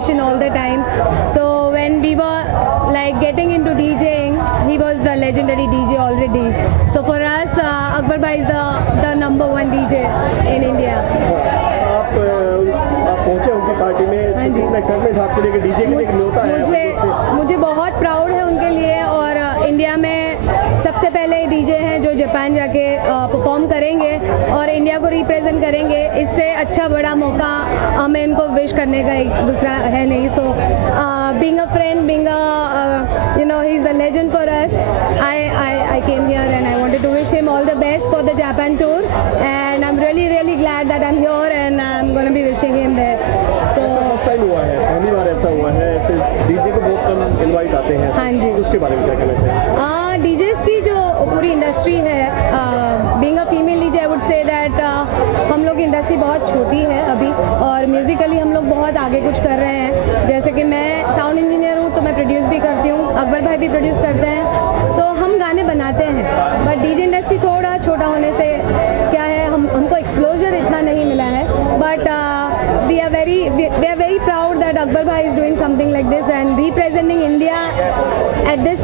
motivation all the time. So when we were like getting into DJing, he was the legendary DJ already. So for us, Akbar bhai is the number one DJ in India. आप पहुंचे उनकी party में, हाँ जी। कितना excitement आपके लिए कि DJ के लिए एक न्योता है? मुझे बहुत प्राउड है उनके लिए, और इंडिया में सबसे पहले डीजे हैं जो जापान जाके परफॉर्म करेंगे और इंडिया को रिप्रेजेंट करेंगे। इससे अच्छा बड़ा मौका हमें इनको विश करने का एक दूसरा है नहीं। So being a friend, being a you know, he's the legend for us. I came here and I wanted to wish him all the best for the Japan tour, and I'm really glad that I'm here and I'm going to be wishing him there. So ऐसा first time हुआ है, पहली बार ऐसा हुआ है, ऐसे DJ को बहुत कम इनवाइट आते हैं। हाँ जी। उसके बारे में क्या कहना चाहिए? डीजेस की जो पूरी इंडस्ट्री है, being a female DJ, I would say that हम लोग की इंडस्ट्री बहुत छोटी है अभी, और म्यूज़िकली हम लोग बहुत आगे कुछ कर रहे हैं। जैसे कि मैं साउंड इंजीनियर हूँ तो मैं प्रोड्यूस भी करती हूँ, अकबर भाई भी प्रोड्यूस करते हैं। सो हम गाने बनाते हैं, बट डीजे इंडस्ट्री थोड़ा छोटा होने से क्या है, हमको एक्सप्लोजर इतना नहीं मिला है। But we are very proud that Akbar bhai is doing something like this, and representing India at this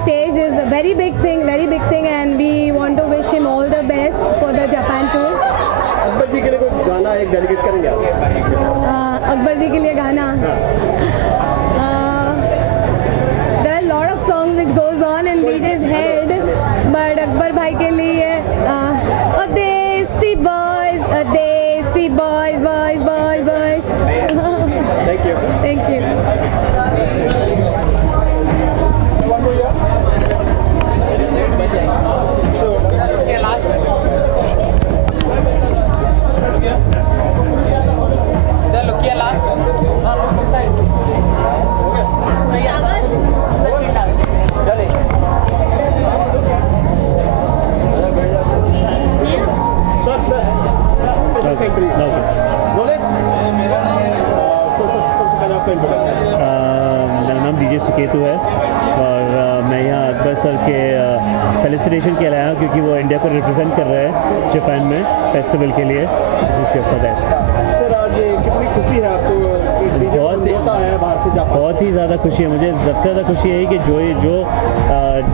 stage is a very big thing, and we want to wish him all the best for the Japan tour. Akbar ji के लिए कोई गाना एक dedicate करेंगे आप? अकबर जी के लिए गाना, there are a lot of songs which goes on in DJ's head, but Akbar bhai के लिए oh desi boys, boys. Thank you. Thank you. बोले सबसे पहले आपका इंट्रोडक्शन। मेरा नाम डीजे सुकेतु है, और मैं यहाँ अकबर सर के फेलिसिटेशन के लिए आया हूँ, क्योंकि वो इंडिया को रिप्रेजेंट कर रहे हैं जापान में फेस्टिवल के लिए। सर आज कितनी खुशी है आपको? बहुत ही ज़्यादा खुशी है मुझे। सबसे ज़्यादा खुशी यही कि जो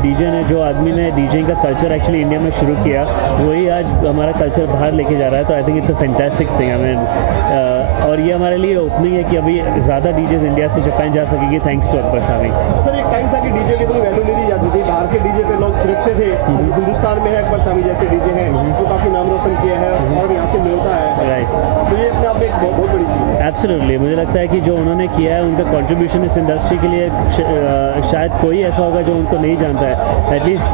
डीजे ने, जो आदमी ने डीजेइंग का कल्चर एक्चुअली इंडिया में शुरू किया, वही आज हमारा कल्चर बाहर लेके जा रहा है। तो आई think it's a fantastic thing. I mean, और ये हमारे लिए ओपनिंग है कि अभी ज़्यादा डीजेस इंडिया से जापान जा सकेगी, thanks to Akbar Sami. Sir एक टाइम था कि डीजे की इतनी वैल्यू नहीं दी जाती थी, बाहर के डीजे पे लोग थिरकते थे। हिंदुस्तान में है अकबर सामी जैसे डीजे हैं जो काफ़ी नाम रोशन किया है और यहाँ से न्योता है। राइट, तो ये अपने आप में एक बहुत बड़ी चीज़ है। एब्सोल्युटली, मुझे लगता है कि जो उन्होंने किया है, उनका कंट्रीब्यूशन इस इंडस्ट्री के लिए शायद कोई ऐसा होगा जो उनको नहीं जानता है। एटलीस्ट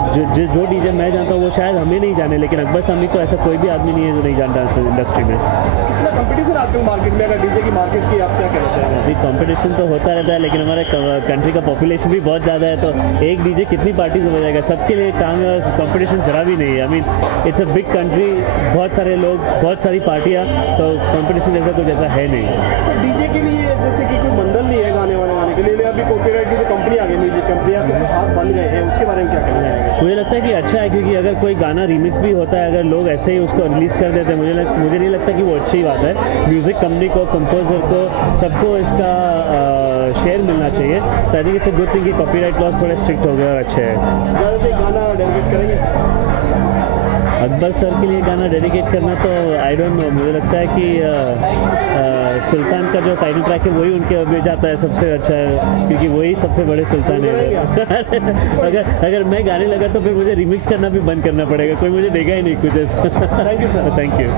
जो डीजे मैं जानता हूँ वो शायद हमें नहीं जाने, लेकिन अकबर सामी को ऐसा कोई भी आदमी नहीं है जो नहीं जानता इंडस्ट्री में। कितना कंपटीशन आजकल मार्केट में, अगर डीजे की मार्केट की आप क्या कहना चाहेंगे? अभी कंपटीशन तो होता रहता है, लेकिन हमारे कंट्री का पॉपुलेशन भी बहुत ज़्यादा है, तो एक डीजे कितनी पार्टीज हो जाएगा, सबके लिए काम है। कंपटीशन ज़रा भी नहीं है। I mean it's a big country, बहुत सारे लोग, बहुत सारी पार्टियाँ, तो कंपटीशन जैसा कुछ ऐसा है नहीं। तो डीजे के लिए जैसे कि कोई बंधन नहीं है गाने के लिए, अभी कॉपीराइट की जो कंपनी आ गई, म्यूजिक कंपनियाँ तो हाथ बंद गए हैं, उसके बारे में क्या कहना है? मुझे लगता है कि अच्छा है, क्योंकि अगर कोई गाना रीमिक्स भी होता है, अगर लोग ऐसे ही उसको रिलीज़ कर देते हैं, मुझे नहीं लगता कि वो अच्छी बात है। म्यूज़िक कंपनी को, कंपोजर को, सबको इसका शेयर मिलना चाहिए। तो आई think it's a good thing कि कॉपीराइट लॉस थोड़े स्ट्रिक्ट हो गए और अच्छे हैं। ज़्यादातर गाना डेडिकेट करेंगे अकबर सर के लिए गाना डेडिकेट करना, तो आई डोंट नो, मुझे लगता है कि सुल्तान का जो टाइटल ट्रैक है वही उनके अभी जाता है सबसे अच्छा है, क्योंकि वही सबसे बड़े सुल्तान है। अगर मैं गाने लगा तो फिर मुझे रिमिक्स करना भी बंद करना पड़ेगा, कोई मुझे देगा ही नहीं कुछ ऐसा। Thank you sir. Thank you.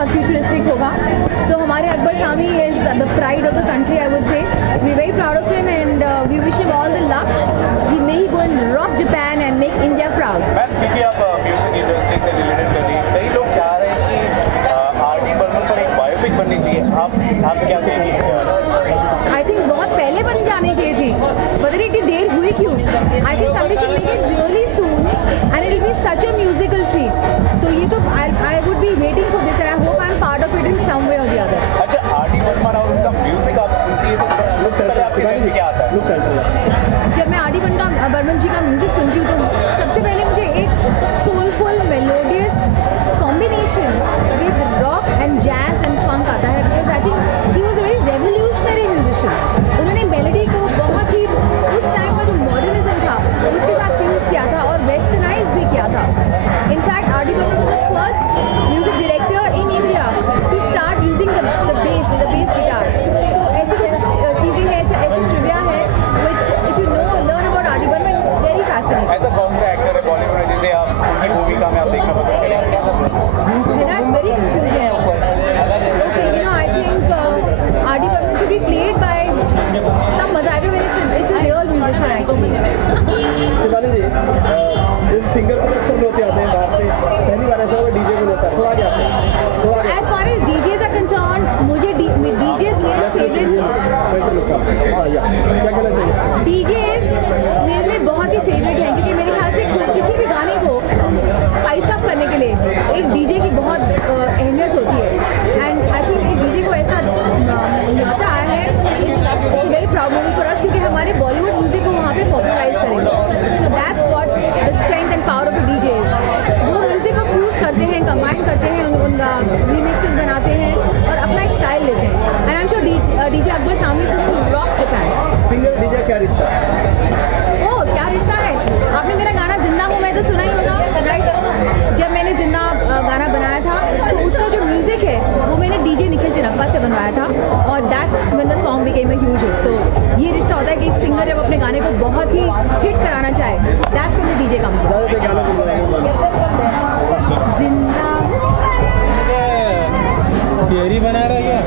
बहुत फ्यूचरिस्टिक होगा. सो हमारे Akbar Sami is the pride of the country, I would say. We very proud of him and we wish him all the luck. He may he go and rock Japan and make India proud. Ma'am क्योंकि आप music industry से related कर रही हैं, कई लोग चाह रहे हैं कि आर.डी. बर्मन पर एक बायोपिक बननी चाहिए. आप क्या कहेंगे? आई थिंक बहुत पहले बन जानी चाहिए थी. पता नहीं इतनी देर हुई क्यों. I think somebody should make it really soon and it will be such a musical treat. तो ये तो I would be waiting for this and I hope I'm part of it in some way or the other. अच्छा, RD. Burman और उनका music आप सुनती है तो लुक सबसे पहले आपके सेंटर ज़हन में क्या आता है? Look centre. जब मैं आर.डी. बर्मन जी का म्यूजिक सुनती हूँ तो सबसे पहले मुझे एक soulful melodious combination with rock and jazz and funk आता है. Because I think he was a very revolutionary musician. उन्होंने मेलोडी को बहुत ही उस टाइम का जो मॉडर्निज्म था उसके साथ फ्यूज किया था और वेस्टर्नाइज भी किया था. In fact R D. Burman was the first music director in India to start using the bass guitar. So ऐसी कुछ चीज़ें हैं, ऐसी ट्रिविया है which if you know or learn about R.D. Burman, it's very fascinating. ऐसा कौन सा एक्टर है बॉलीवुड में जिसे आप उनकी भूमिका में आप देखना पसंद करेंगे? And that's very confusing. Okay, you know, I think R.D. Burman should be played by तब मजा आएगा when it's a real musician actually. Shivani जी, जैसे सिंगर को अक्सर होते आते हैं बाहर से, पहली बार ऐसा हुआ डीजे को होता है. थोड़ा क्या थोड़ा क्या As far as DJs are concerned, मुझे DJs मेरे favorites. सेंटर लुक का. हाँ या क्या कहना चाहिए? DJs मेरे लिए बहुत ही फेवरेट हैं क्योंकि मेरे ख्याल से किसी भी गाने को स्पाइस अप करने के लिए एक डीजे की बहुत अहमियत होती है. एंड आई थिंक एक डीजे को ऐसा नाता आया है. It's very proud moment for us क्योंकि हमारे बॉलीवुड म्यूजिक को वहाँ पे पॉपुलराइज करेंगे. So that's what the strength and power of the डीजेज. वो म्यूजिक को फ्यूज करते हैं, कंबाइन करते हैं, उनका रीमिक्सेस बनाते हैं और अपना एक स्टाइल लेते हैं. And I am sure DJ Akbar Sami is going to rock Japan. Singer DJ क्या रिश्ता? ओह क्या रिश्ता है. आपने मेरा गाना जिंदा हूँ मैं तो सुना ही होगा, राइट? जब मैंने जिंदा गाना बनाया था तो उसका जो म्यूजिक है वो मैंने डीजे निखिल चिरप्पा से बनवाया था और that's when the song became a huge hit. तो ये रिश्ता होता है कि सिंगर जब अपने गाने को बहुत ही हिट कराना चाहे, that's when the DJ comes. ज़्यादातर गाना को जिंदा थियरी बना रहा है क्या?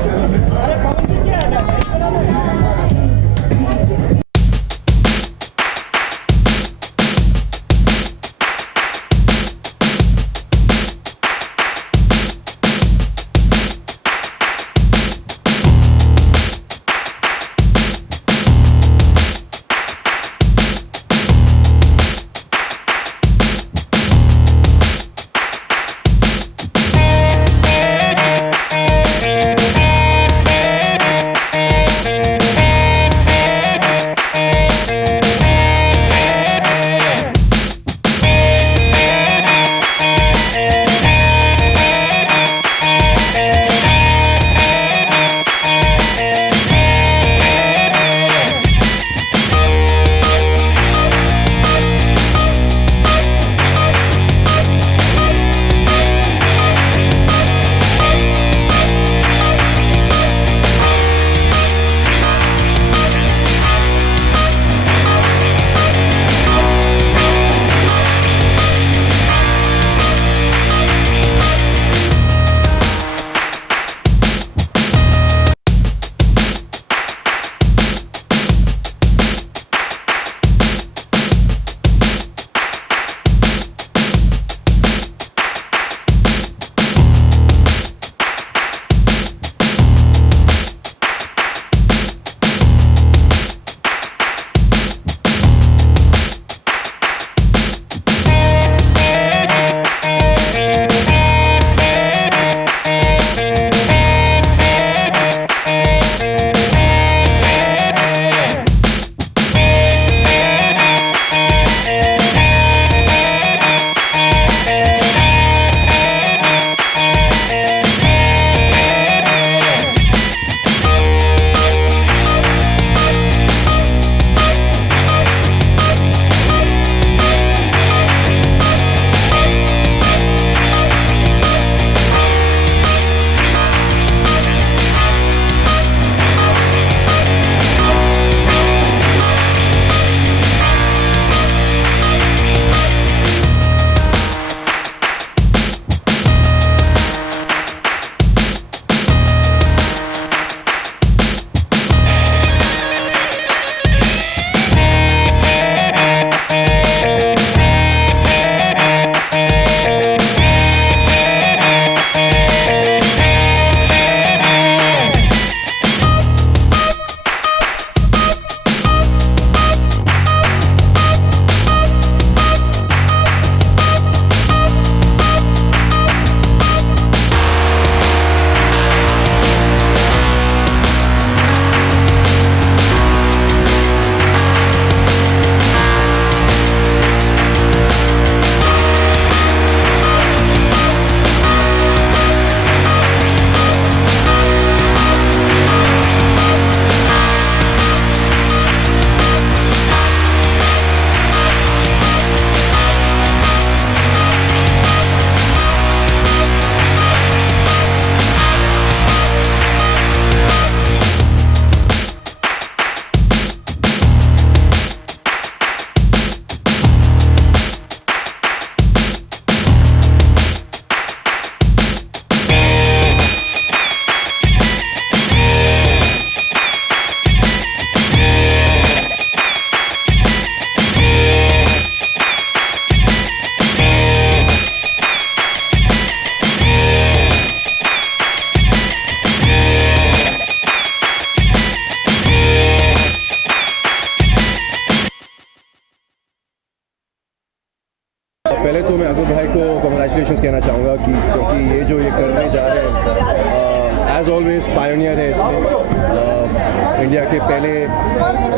पायोनियर है इसमें। इंडिया के पहले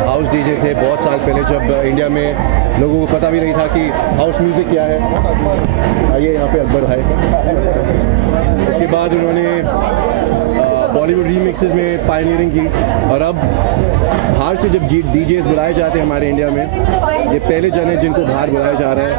हाउस डीजे थे बहुत साल पहले, जब इंडिया में लोगों को पता भी नहीं था कि हाउस म्यूज़िक क्या है। आइए यहाँ पे अकबर भाई। इसके बाद उन्होंने बॉलीवुड रीमिक्सेस में पायनियरिंग की, और अब बाहर से जब डीजेस बुलाए जाते हैं हमारे इंडिया में, ये पहले जन है जिनको बाहर बुलाया जा रहा है,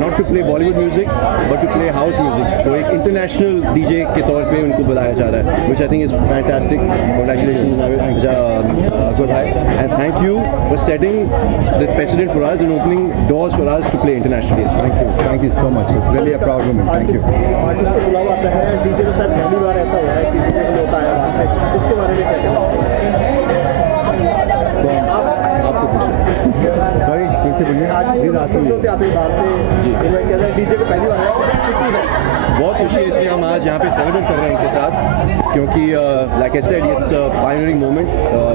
not to play Bollywood music but to play house music. तो एक इंटरनेशनल डीजे के तौर पे उनको बुलाया जा रहा है, which I think is fantastic. Congratulations Akbar भाई, and thank you for setting the president for us and opening doors for us to play internationally. Thank you so much. It's really a proud moment. Thank you. Artist को बुलावा आता है DJ में, शायद पहली बार ऐसा हुआ है कि डीजे को होता है वहाँ से, इसके बारे में क्या कहना आपको पूछना Sorry, फिर से बोलिए। Please ask me. होते आते हैं बाहर से, इन्हें कहते हैं डीजे को पहली बार है, खुशी है। बहुत खुशी है, इसलिए हम आज यहाँ पे सेलिब्रेट कर रहे हैं इनके साथ, क्योंकि like I said it's pioneering moment.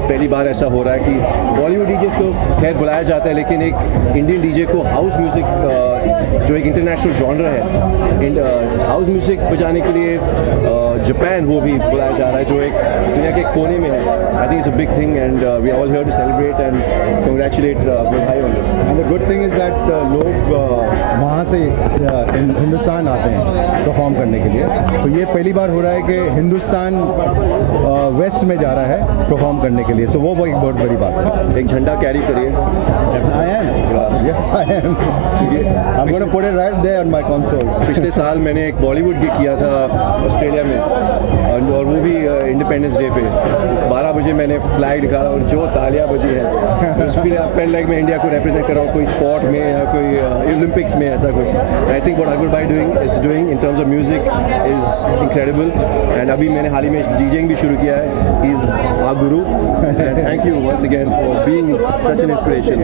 पहली बार ऐसा हो रहा है कि बॉलीवुड डीजे को खैर बुलाया जाता है, लेकिन एक इंडियन डीजे को हाउस म्यूज़िक जो एक इंटरनेशनल जॉनर है, हाउस म्यूज़िक बजाने के लिए जापान वो भी बुलाया जा रहा है, जो एक दुनिया के कोने में है। I think it's a big thing and we are all here to celebrate and congratulate Akbar भाई on this. And the good thing is that लोग वहाँ से हिंदुस्तान आते हैं परफॉर्म करने के लिए, तो ये पहली बार हो रहा है कि हिंदुस्तान वेस्ट में जा रहा है परफॉर्म करने के लिए, सो वो एक बहुत बड़ी बात है। एक झंडा कैरी करिए। I am. Yes, I am. I'm going to put it right there on my console. पिछले साल मैंने एक बॉलीवुड गिग किया था ऑस्ट्रेलिया में, और वो भी इंडिपेंडेंस डे पे 12 बजे मैंने फ्लैग निकाला और जो तालियां बजी है, फिर फ्रेंड लाइक मैं इंडिया को रिप्रेजेंट कर रहा हूँ कोई स्पोर्ट में या कोई ओलंपिक्स में, ऐसा कुछ। आई थिंक व्हाट अकबर भाई is doing in terms of music is incredible. And अभी मैंने हाल ही में डीजेइंग भी शुरू किया है, he is our guru, and thank you once again for being such an inspiration.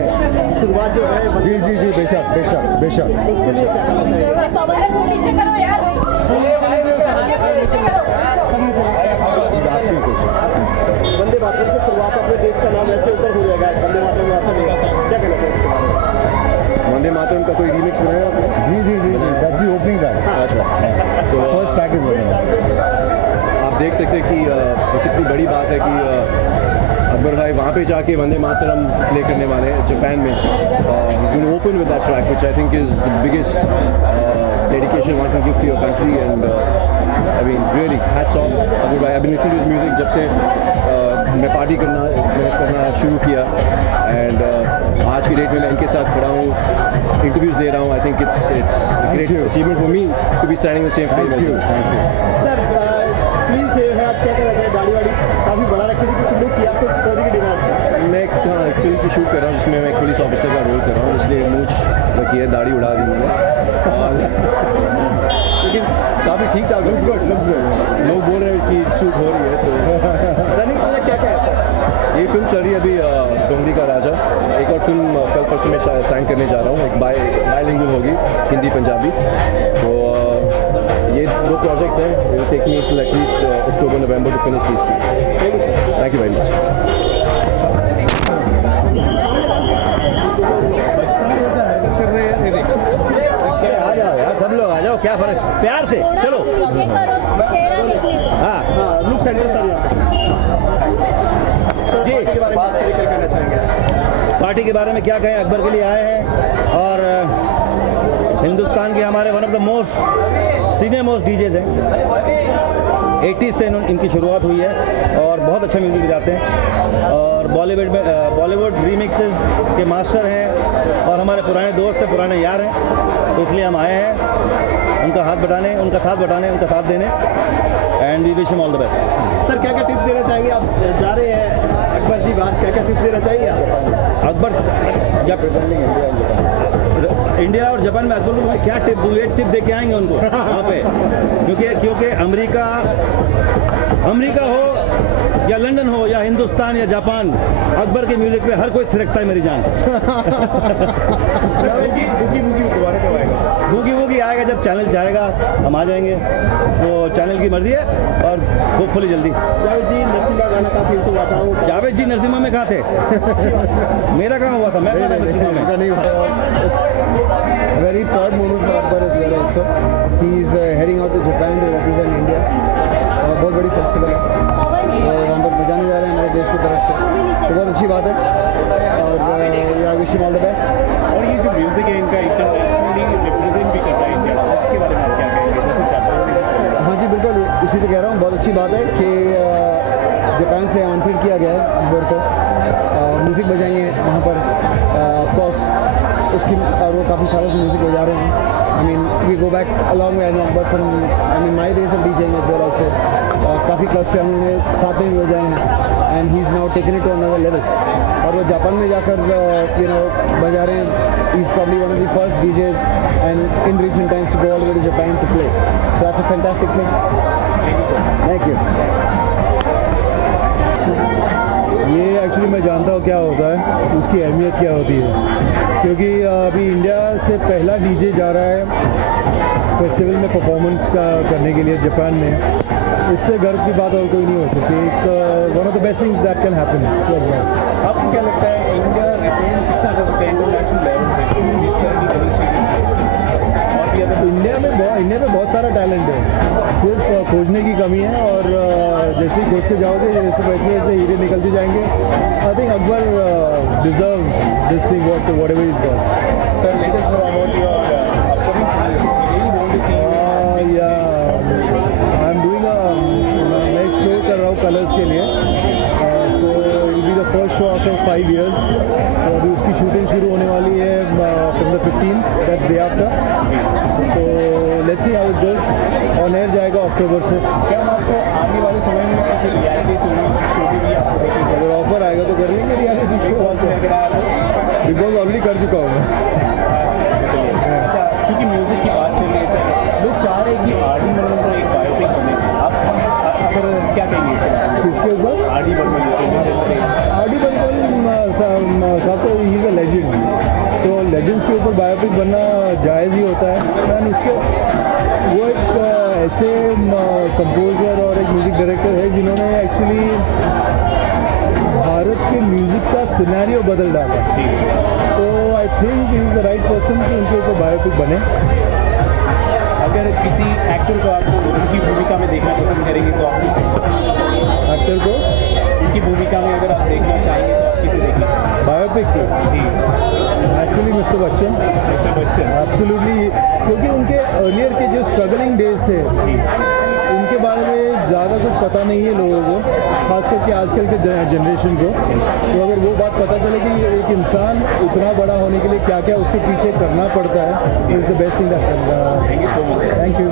शुरुआत जो है जी जी जी, बेशक बेशक बेशक। इसके लिए क्या कहना चाहिए? He's asking a question. Vande Mataram से शुरुआत, अपने देश का नाम ऐसे ऊपर हो जाएगा, वंदे मातरम में अच्छा चलेगा, क्या कहना चाहिए इसके बारे में? वंदे मातरम का कोई रीमिक्स बनाया आपने? जी जी जी, that's the opening track. अच्छा, तो First track is winning. आप देख सकते हैं कि वो कितनी बड़ी बात है कि अकबर भाई वहाँ पे जाके वंदे मातरम प्ले करने वाले हैं जापान में। he's going to open with that track, which I think is the biggest dedication one can give to your country, and I mean really hats off Akbar भाई। I've been listening to his music जब से मैं party करना शुरू किया, and आज की date में मैं इनके साथ खड़ा हूँ, इंटरव्यूज़ दे रहा हूँ। I think it's great achievement for me to be standing the same Thank you. Thank you. Sir clean shave है, आप क्या कहना चाहिए? दाढ़ी वाड़ी काफ़ी बड़ा रखी थी, कुछ लुक किया आपको स्टोरी की डिमांड? मैं एक फिल्म की शूट कर रहा हूँ जिसमें मैं एक पुलिस ऑफिसर का रोल कर रहा हूँ, इसलिए मूंछ रखी है, दाढ़ी उड़ा दी मैंने, और लेकिन काफ़ी ठीक ठाक Looks good. Looks good. लोग बोल रहे हैं कि शूट हो रही है। तो रनिंग प्रोजेक्ट क्या क्या है सर? ये फिल्म चल रही है अभी, डोंगरी का राजा। एक और फिल्म कल परसों में साइन करने जा रहा हूँ, एक बायलिंगुअल होगी, हिंदी पंजाबी। तो ये दो प्रोजेक्ट्स हैं, it will take me till at least October November to finish these two. Thank you very much. आ जाओ यार, सब लोग आ जाओ, क्या फर्क, प्यार से चलो। नीचे करो, चेहरा निकले। हाँ लुक सेंटर सर यहाँ जी के बारे में बात करें, क्या कहना चाहेंगे? पार्टी के बारे में क्या कहें, अकबर के लिए आए हैं, और हिंदुस्तान के हमारे one of the most senior most डीजेज हैं। 80s से इनकी शुरुआत हुई है और बहुत अच्छा म्यूज़िक बजाते हैं, और बॉलीवुड रीमिक्सेस के मास्टर हैं, और हमारे पुराने दोस्त हैं, पुराने यार हैं। तो इसलिए हम आए हैं उनका हाथ बटाने, उनका साथ बटाने, उनका साथ देने, and we wish him all the best. Sir क्या क्या टिप्स देना चाहेंगे? आप जा रहे हैं अकबर जी बात, क्या क्या टिप्स देना चाहेंगे आप? अकबर जब इंडिया और जापान में अकबर को क्या टिप दे के आएंगे उनको वहाँ पे, क्योंकि अमेरिका हो या लंदन हो या हिंदुस्तान या जापान, अकबर के म्यूजिक पे हर कोई थिरकता है मेरी जान। बूगी वूगी आएगा जब चैनल चाहेगा, हम आ जाएंगे, तो चैनल की मर्जी है, और होपफुली जल्दी। जावेद जी नरसिम्हा गाना काफी हिट हुआ था, जावेद जी नरसिम्हा में कहाँ थे? मेरा कहाँ हुआ था? मैं कहाँ था नरसिम्हा में? Very proud moment for Akbar as well also. He is heading out to Japan to represent India. बहुत बड़ी फेस्टिवल है। पवन और हम पर बजाने जा रहे हैं हमारे देश की तरफ से, तो बहुत अच्छी बात है और I wish him all the best. और ये जो म्यूजिक है इनका इंटरनेशनली रिप्रेजेंट भी कर रहा है इंडिया, उसके बारे में आप क्या कहेंगे, जैसे जापान में चल रहा है? हाँ जी बिल्कुल, इसी तो कह रहा हूँ, बहुत अच्छी बात है कि जापान से आमंत्रित किया गया है अकबर को, म्यूज़िक बजाएंगे वहाँ पर ऑफ कोर्स उसकी, और वो काफ़ी सालों से म्यूज़िक बजा रहे हैं। I mean we go back along with Akbar from I mean my days of DJing as well also, काफ़ी क्लब्स पे हम लोगों ने साथ में भी बजाए हैं and he is now taken it to another level, और वो जापान में जाकर यू नो बजा रहे हैं। He is probably one of the first DJs and in recent times to go all the way to Japan to play, so that's a fantastic thing. Thank you. ये actually मैं जानता हूँ क्या होता है, उसकी अहमियत क्या होती है, क्योंकि अभी इंडिया से पहला डीजे जा रहा है फेस्टिवल में परफॉर्मेंस का करने के लिए जापान में, इससे गर्व की बात और कोई नहीं हो सकती। It's one of the best things that can happen. आपको क्या लगता है इंडिया रिप्रेजेंट कितना कर सकता है इंटरनेशनल लेवल पे इस तरह की इनिशिएटिव से? और भी अगर इंडिया में बहुत सारा टैलेंट है, सिर्फ खोजने की कमी है, और जैसे ही खोजते जाओगे जैसे वैसे वैसे हीरे निकलते जाएंगे। I think Akbar deserves this thing whatever is got. Sir let us know about your upcoming projects, really want to see I am doing मैं एक शो कर रहा हूँ कलर्स के लिए, so it be the first show after 5 years, तो अभी उसकी शूटिंग शुरू होने वाली है from the 15th that day after, तो let's see how it goes. On air जाएगा अक्टूबर से। क्या हम आपको आने वाले समय में किसी रियलिटी शो भी आपको देखेंगे? अगर ऑफर आएगा तो कर लेंगे रियलिटी शो। अगर आया बिग बॉस ऑलरेडी कर चुका हूँ मैं। अच्छा, क्योंकि म्यूजिक की बात चल रही है सर, लोग चाह रहे हैं कि आर.डी. बर्मन पर एक बायोपिक बने, आप अगर क्या कहेंगे इसके बारे में? किसके ऊपर? आर.डी. बर्मन आर.डी. बर्मन साहब तो ही इज़ अ लेजेंड, तो लेजेंड्स के ऊपर बायोपिक बनना जायज़ ही होता है। एंड उसके वो एक ऐसे कंपोज़र और एक म्यूज़िक डायरेक्टर है जिन्होंने एक्चुअली भारत के म्यूज़िक का सिनेरियो बदल डाला, तो आई think he is the right person कि उनके ऊपर बायोपिक बने। अगर किसी एक्टर को आपको उनकी भूमिका में देखना पसंद करेंगे तो आप किसे? एक्टर को उनकी भूमिका में अगर आप देखना चाहेंगे तो आप किसे देखना चाहेंगे? बायोपिक को जी एक्चुअली मिस्टर बच्चन, एब्सोल्युटली, क्योंकि उनके अर्लियर के जो स्ट्रगलिंग डेज थे उनके बारे में ज़्यादा कुछ पता नहीं है लोगों को, खास करके आजकल के जनरेशन को। तो अगर वो बात पता चले कि एक इंसान इतना बड़ा होने के लिए क्या क्या उसके पीछे करना पड़ता है, is the best thing that can. Thank you so much. Thank you.